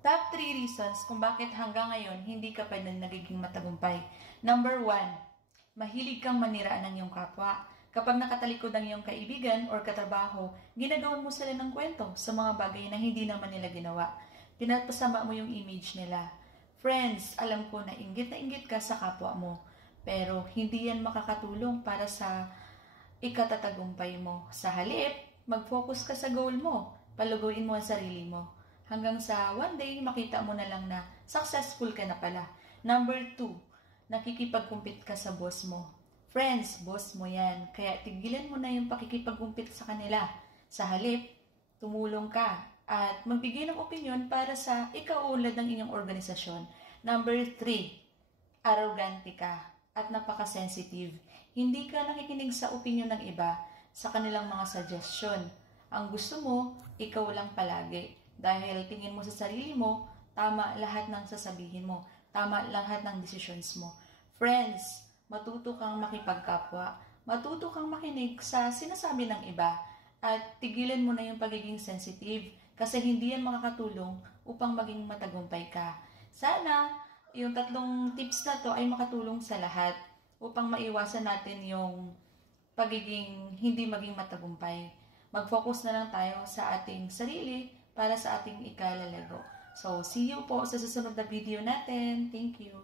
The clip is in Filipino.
Top 3 reasons kung bakit hanggang ngayon hindi ka pa rin nagiging matagumpay. Number 1, mahilig kang maniraan ng iyong kapwa. Kapag nakatalikod ang iyong kaibigan or katrabaho, ginagawan mo sila ng kwento sa mga bagay na hindi naman nila ginawa. Pinapasama mo yung image nila. Friends, alam ko na inggit ka sa kapwa mo, pero hindi yan makakatulong para sa ikatatagumpay mo. Sa halip, mag-focus ka sa goal mo. Paluguin mo ang sarili mo. Hanggang sa one day, makita mo na lang na successful ka na pala. Number 2, nakikipagkumpit ka sa boss mo. Friends, boss mo yan. Kaya tigilan mo na yung pakikipagkumpit sa kanila. Sa halip, tumulong ka at magbigay ng opinion para sa ikaunlad ng inyong organisasyon. Number 3, arrogante ka at napaka-sensitive. Hindi ka nakikinig sa opinion ng iba, sa kanilang mga suggestion. Ang gusto mo, ikaw lang palagi. Dahil tingin mo sa sarili mo, tama lahat ng sasabihin mo. Tama lahat ng decisions mo. Friends, matuto kang makipagkapwa. Matuto kang makinig sa sinasabi ng iba. At tigilan mo na yung pagiging sensitive. Kasi hindi yan makakatulong upang maging matagumpay ka. Sana, yung 3 tips na to ay makatulong sa lahat upang maiwasan natin yung pagiging hindi maging matagumpay. Mag-focus na lang tayo sa ating sarili para sa ating ikalalago. So, see you po sa susunod na video natin. Thank you.